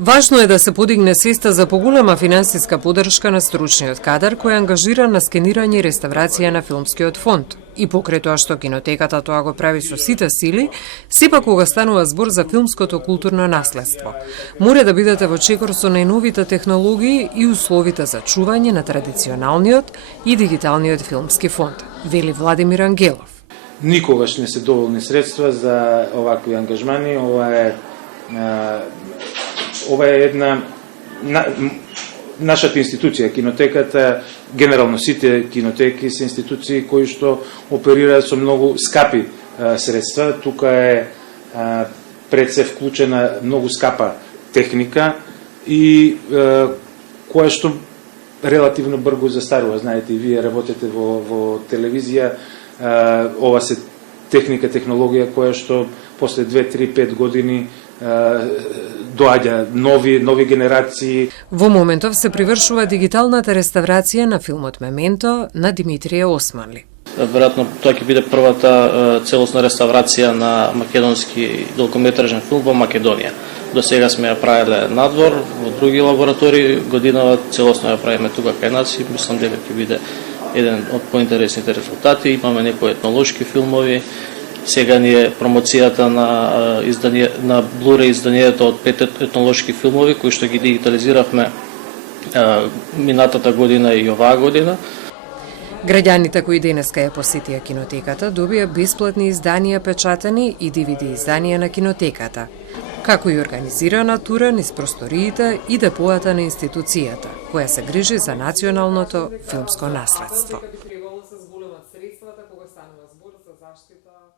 Важно е да се подигне свеста за поголема финансиска поддршка на стручниот кадар кој е ангажиран на скенирање и реставрација на филмскиот фонд. И покрај тоа што кинотеката тоа го прави со сите сили, сепак кога станува збор за филмското културно наследство, мора да бидете во чекор со најновите технологии и условите за чување на традиционалниот и дигиталниот филмски фонд, вели Владимир Ангелов. Никогаш не се доволни средства за овакви ангажмани. Ова е една нашата институција, кинотеката, генерално сите кинотеки се институции кои што оперираат со многу скапи средства. Тука е пред се вклучена многу скапа техника и која што релативно брзо застарува. Знаете, и вие работите во телевизија, ова се технологија која што после 2, 3, 5 години доаѓа нови генерации. Во моментов се привршува дигиталната реставрација на филмот Мементо на Димитрije Османли. Веројатно тоа ќе биде првата целосна реставрација на македонски долгометражен филм во Македонија. До сега сме ја правеле надвор во други лаборатории, годинава целосно ја правиме тука кај нас и мислам дека ќе биде еден од поинтересните резултати. Имаме некои етнолошки филмови. Сега ни е промоцијата на Blu-ray изданието од 5 етнолошки филмови кои што ги дигитализиравме минатата година и оваа година. Граѓаните кои денеска ја посетија кинотеката добија бесплатни изданија печатани и DVD изданија на кинотеката, како и организирана тура низ просториите и депоата на институцијата, која се грижи за националното филмско наследство.